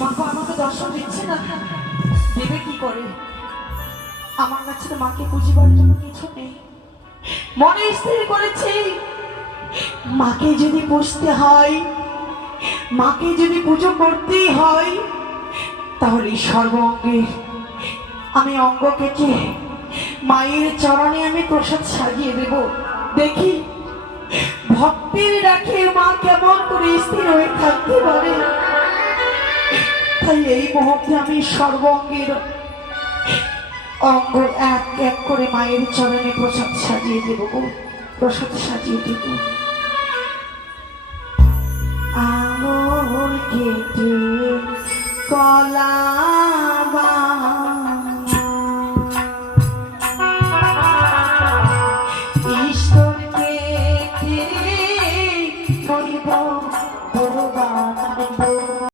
মাকে আমাকে দর্শন দিচ্ছে না, দেবে কি করে? আমার কাছে তো মাকে বুঝিবার জন্য কিছু নেই। মনে স্থির করেছি, মাকে যদি পুষতে হয়, মাকে যদি পুজো করতেই হয়, তাহলে সর্বঙ্গে আমি অঙ্গ কেটে মায়ের চরণে আমি প্রসাদ সাজিয়ে দেব। দেখি ভক্তের ডাকে মা কেমন করে স্থির হয়ে থাকতে পারে। তাই এই মুহূর্তে আমি সর্বঙ্গের অঙ্গ এক এক করে মায়ের চরণে প্রসাদ সাজিয়ে দেব, প্রসাদ সাজিয়ে দেব। আঙুল কেটে কলা